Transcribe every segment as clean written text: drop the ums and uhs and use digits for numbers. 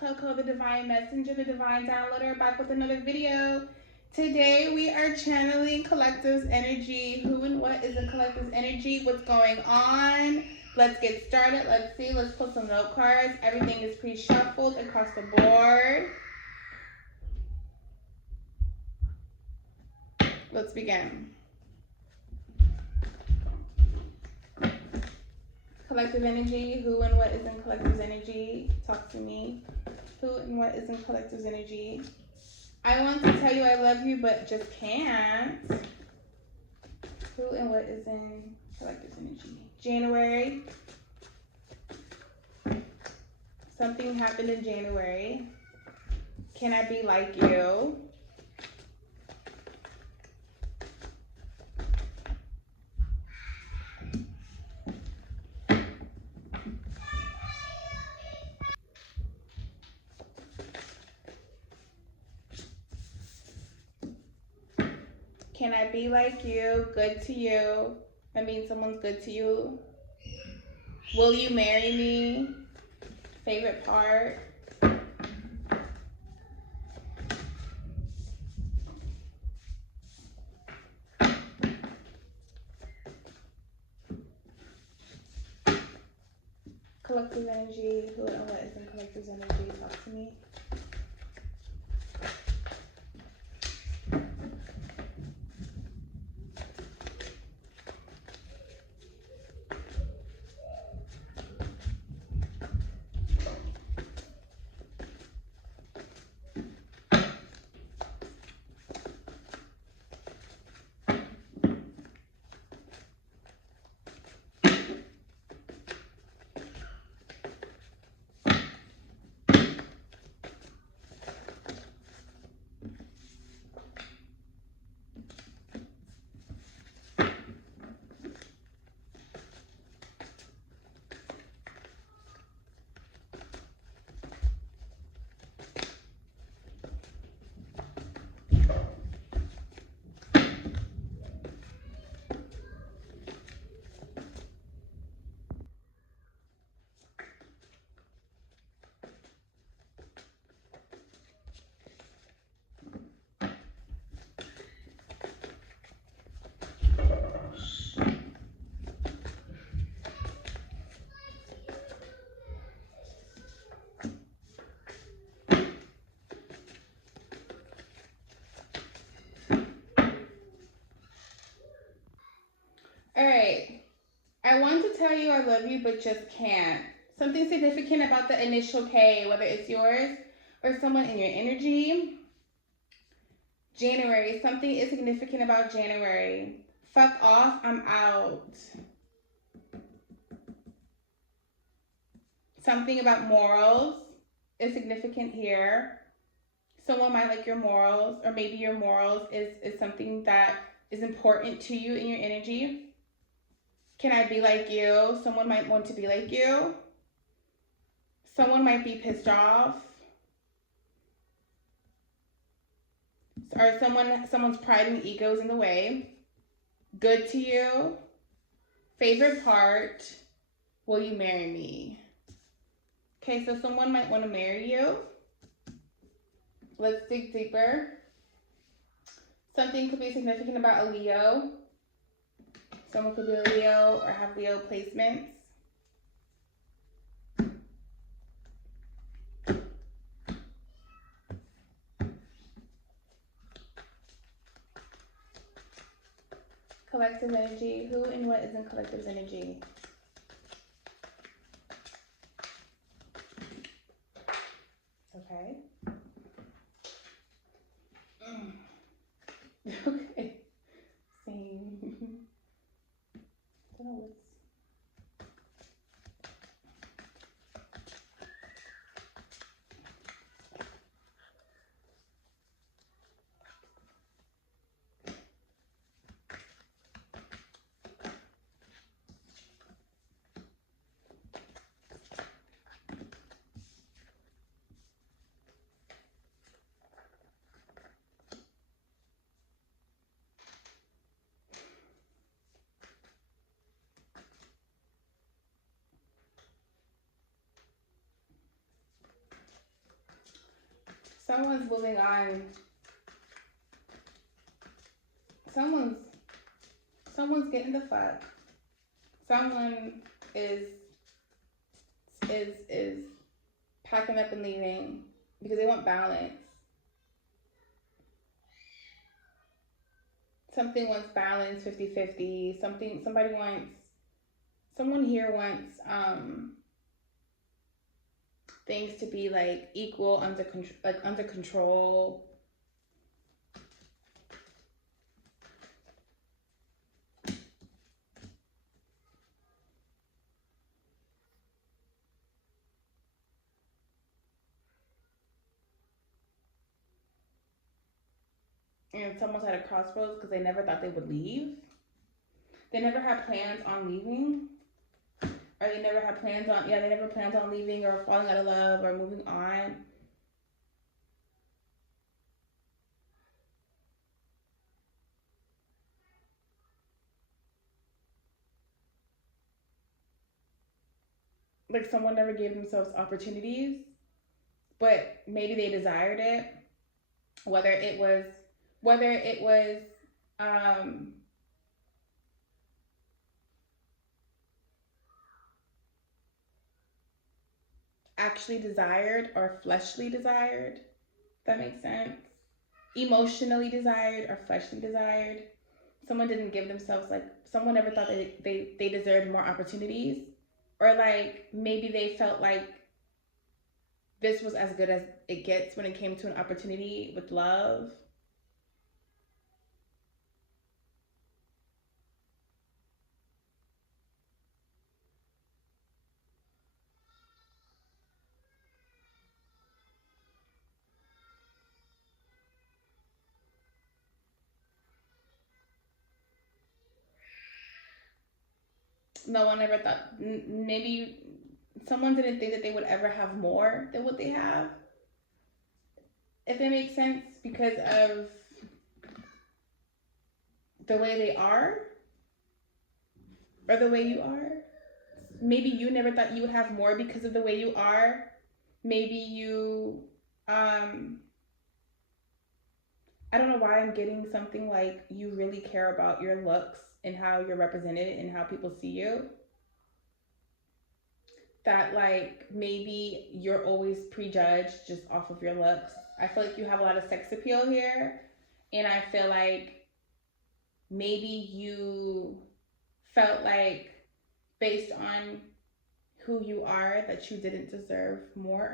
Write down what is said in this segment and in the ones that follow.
Coco, the Divine Messenger, the Divine Downloader, back with another video. Today we are channeling Collective's energy. Who and what is in Collective's energy? What's going on? Let's get started. Let's see. Let's pull some note cards. Everything is pre-shuffled across the board. Let's begin. Collective energy. Who and what is in Collective's energy? Talk to me. Who and what is in Collective's energy? I want to tell you I love you, but just can't. Who and what is in Collective's energy? January. Something happened in January. Can I be like you? Can I be like you? Good to you. That means someone's good to you. Will you marry me? Favorite part. Collective energy. Who and what is in Collective's energy? Talk to me. All right. I want to tell you I love you, but just can't. Something significant about the initial K, whether it's yours or someone in your energy. January. Something is significant about January. Fuck off. I'm out. Something about morals is significant here. Someone might like your morals, or maybe your morals is something that is important to you in your energy. Can I be like you? Someone might want to be like you. Someone might be pissed off. Or someone's pride and ego is in the way. Good to you. Favorite part. Will you marry me? Okay, so someone might want to marry you. Let's dig deeper. Something could be significant about a Leo. Someone could be a Leo or have Leo placements. Collective energy. Who and what is in Collective's energy? Okay. Okay. Same. I don't know what's... Someone's moving on. Someone's getting the fuck. Someone is packing up and leaving because they want balance. Something wants balance, 50-50. Someone here wants things to be like equal, under control. And someone's at a crossroads because they never thought they would leave. They never had plans on leaving. Or they never had plans on, they never planned on leaving or falling out of love or moving on. Like someone never gave themselves opportunities, but maybe they desired it. Whether it was actually desired or fleshly desired. That makes sense. Emotionally desired or fleshly desired. Someone didn't give themselves, like, someone never thought they deserved more opportunities. Or like maybe they felt like this was as good as it gets when it came to an opportunity with love. No one ever thought, maybe someone didn't think that they would ever have more than what they have, if that makes sense, because of the way they are or the way you are. Maybe you never thought you would have more because of the way you are. Maybe you, I don't know why I'm getting something like you really care about your looks and how you're represented and how people see you. That like maybe you're always prejudged just off of your looks. I feel like you have a lot of sex appeal here, and I feel like maybe you felt like based on who you are that you didn't deserve more,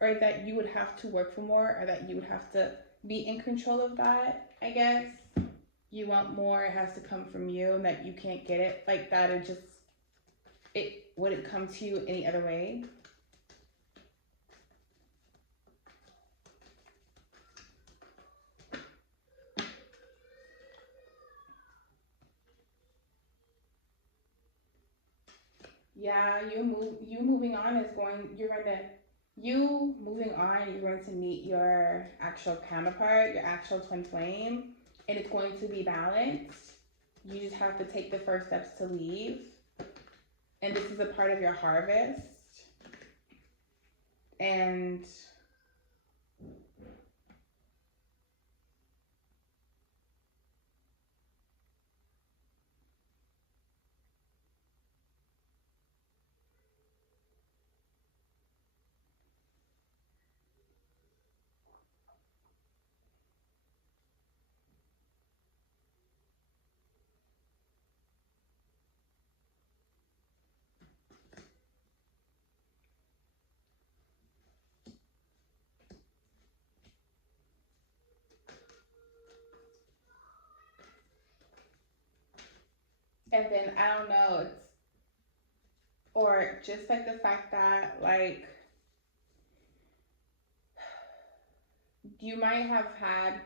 or that you would have to work for more, or that you would have to be in control of that. I guess you want more, it has to come from you, and that you can't get it like that, or just it wouldn't come to you any other way. Yeah, you moving on is going you're going to you moving on, you're going to meet your actual counterpart, your actual twin flame, and it's going to be balanced. You just have to take the first steps to leave. And this is a part of your harvest. And then I don't know, it's or just like the fact that like you might have had,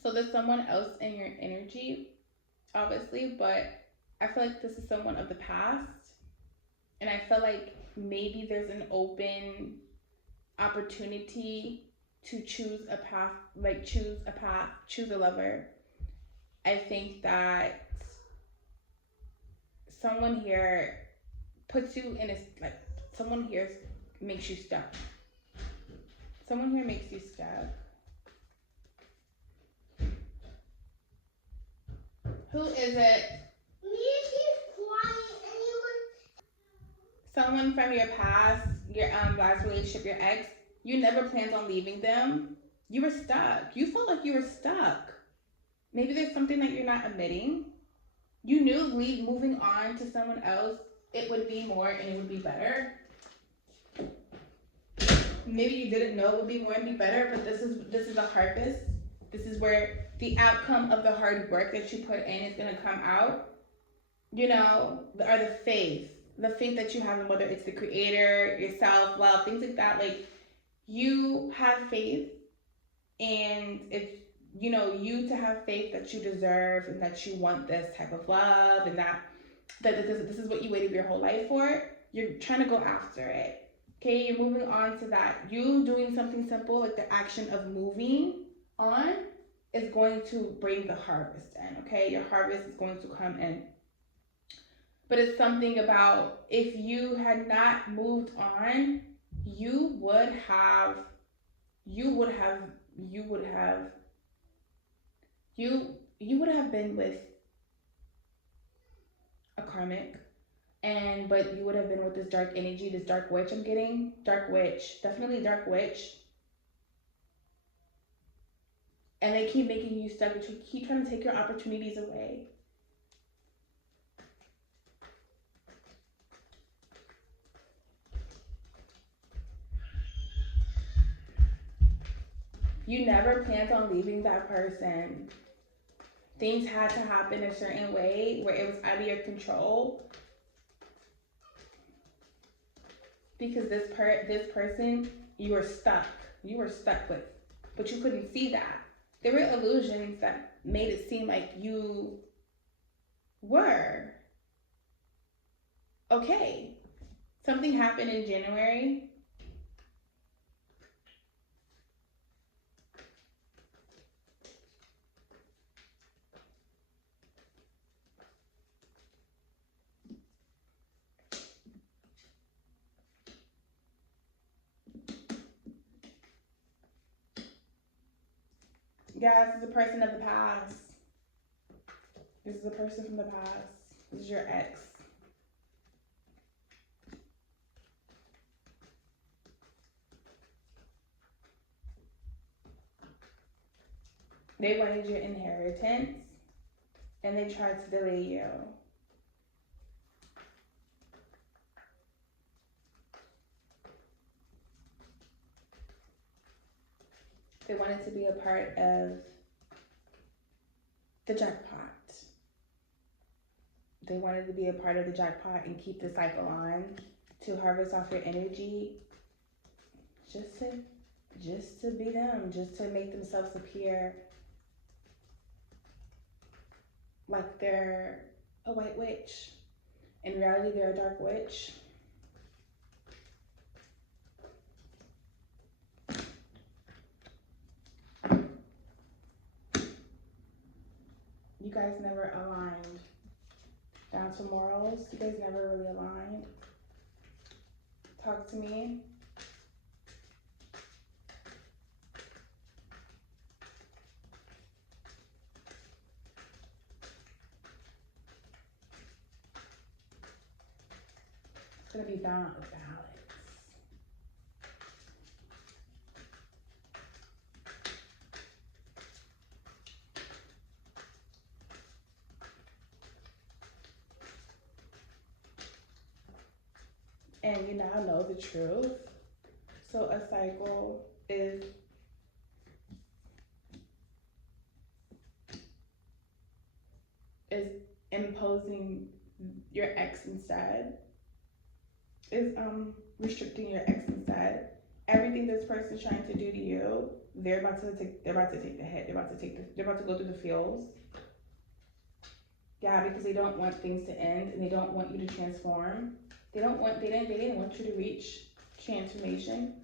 so there's someone else in your energy, obviously, but I feel like this is someone of the past, and I feel like maybe there's an open opportunity to choose a path, choose a lover. I think that someone here puts you in a, like, someone here makes you stuck. Someone here makes you stuck. Who is it? Someone from your past, your last relationship, your ex. You never planned on leaving them. You were stuck. You felt like you were stuck. Maybe there's something that you're not admitting. You knew moving on to someone else, it would be more and it would be better. Maybe you didn't know it would be more and be better, but this is a harvest. This is where the outcome of the hard work that you put in is gonna come out. You know, or the faith that you have in whether it's the creator, yourself, love, things like that. Like, you have faith, and it's, you know, you to have faith that you deserve and that you want this type of love, and that this is what you waited your whole life for. You're trying to go after it. Okay, you're moving on to that. You doing something simple like the action of moving on is going to bring the harvest in. Okay, your harvest is going to come in. But it's something about, if you had not moved on, you would have been with a karmic, but you would have been with this dark energy, this dark witch. I'm getting dark witch, definitely dark witch. And they keep making you stuck, but you keep trying to take your opportunities away. You never planned on leaving that person. Things had to happen a certain way where it was out of your control. Because this person, you were stuck. You were stuck with. But you couldn't see that. There were illusions that made it seem like you were okay. Something happened in January. Yeah, this is a person of the past. This is a person from the past. This is your ex. They wanted your inheritance, and they tried to delay you. They wanted to be a part of the jackpot. They wanted to be a part of the jackpot and keep the cycle on, to harvest off your energy, just to be them, just to make themselves appear like they're a white witch. In reality, they're a dark witch. You guys never aligned. Down to morals, you guys never really aligned. Talk to me. It's gonna be balance. And you now know the truth. So a cycle is imposing your ex instead, is restricting your ex instead. Everything this person's trying to do to you, they're about to take the hit. They're about to go through the feels. Yeah, because they don't want things to end, and they don't want you to transform. They didn't want you to reach transformation.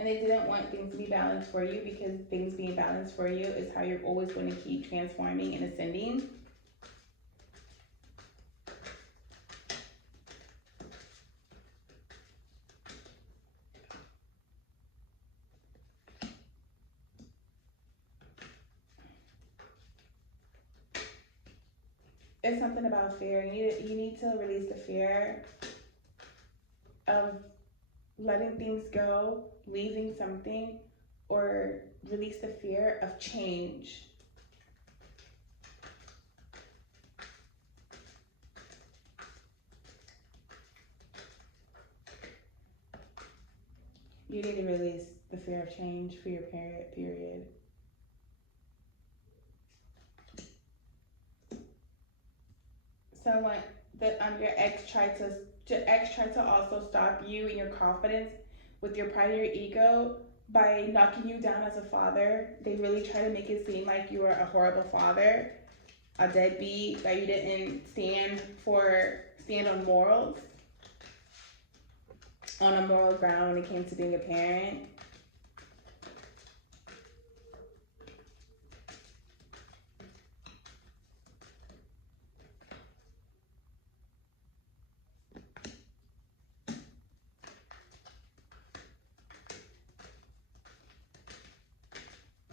And they didn't want things to be balanced for you, because things being balanced for you is how you're always going to keep transforming and ascending. It's something about fear. You need to release the fear of letting things go, leaving something, or release the fear of change. You need to release the fear of change for your period. So like your ex tried to also stop you and your confidence with your pride or your ego by knocking you down as a father. They really try to make it seem like you were a horrible father, a deadbeat, that you didn't stand on morals, on a moral ground when it came to being a parent.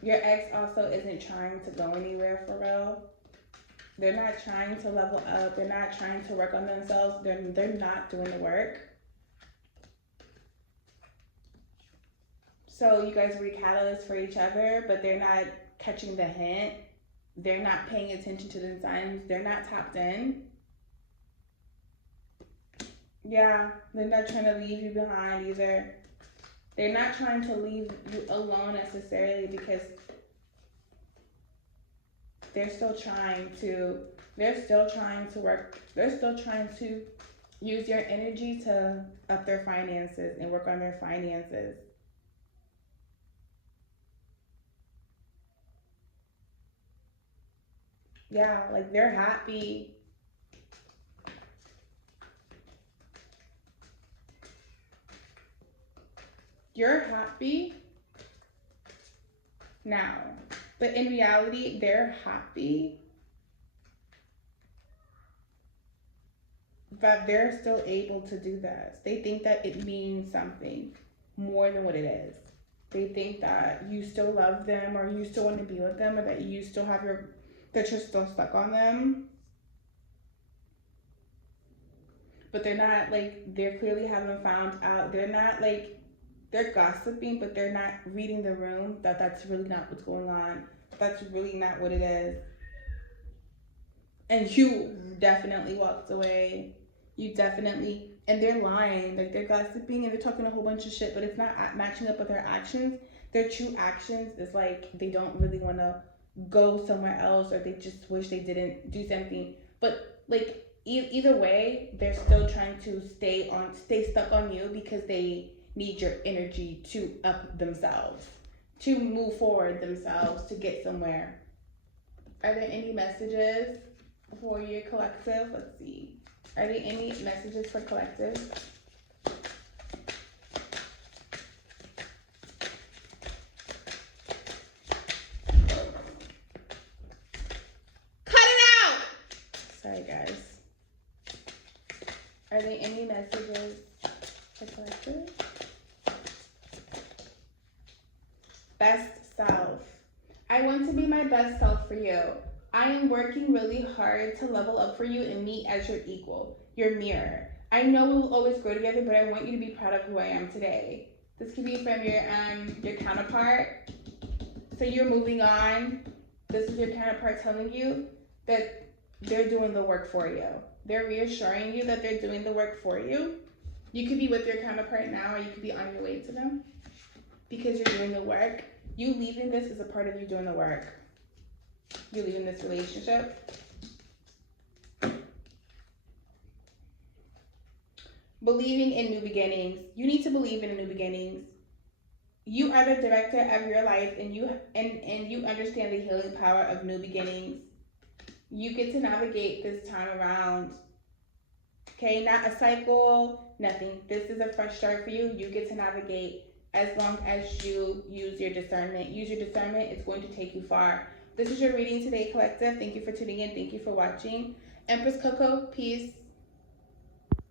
Your ex also isn't trying to go anywhere for real. They're not trying to level up. They're not trying to work on themselves. They're not doing the work. So you guys were catalysts for each other, but they're not catching the hint. They're not paying attention to the signs. They're not tapped in. Yeah, they're not trying to leave you behind either. They're not trying to leave you alone necessarily because they're still trying to work. They're still trying to use your energy to up their finances and work on their finances. Yeah, like they're happy. You're happy now, but in reality, they're happy that they're still able to do this. They think that it means something more than what it is. They think that you still love them, or you still want to be with them, or that you still have that you're still stuck on them. But they're not like, they're clearly haven't found out. They're not like, they're gossiping, but they're not reading the room that that's really not what's going on. That's really not what it is. And you definitely walked away. And they're lying. Like they're gossiping and they're talking a whole bunch of shit, but it's not matching up with their actions. Their true actions is like they don't really want to go somewhere else, or they just wish they didn't do something. But like either way, they're still trying to stay stuck on you because they need your energy to up themselves, to move forward themselves, to get somewhere. Are there any messages for your collective? Let's see. Are there any messages for collective? Cut it out! Sorry, guys. Are there any messages for collective? Best self. I want to be my best self for you. I am working really hard to level up for you and meet as your equal, your mirror. I know we will always grow together, but I want you to be proud of who I am today. This could be from your counterpart. So you're moving on. This is your counterpart telling you that they're doing the work for you. They're reassuring you that they're doing the work for you. You could be with your counterpart now, or you could be on your way to them because you're doing the work. You leaving this is a part of you doing the work. You're leaving this relationship. Believing in new beginnings. You need to believe in new beginnings. You are the director of your life, and you understand the healing power of new beginnings. You get to navigate this time around. Okay, not a cycle, nothing. This is a fresh start for you. You get to navigate as long as you use your discernment. Use your discernment. It's going to take you far. This is your reading today, collective. Thank you for tuning in. Thank you for watching. Empress Coco, peace.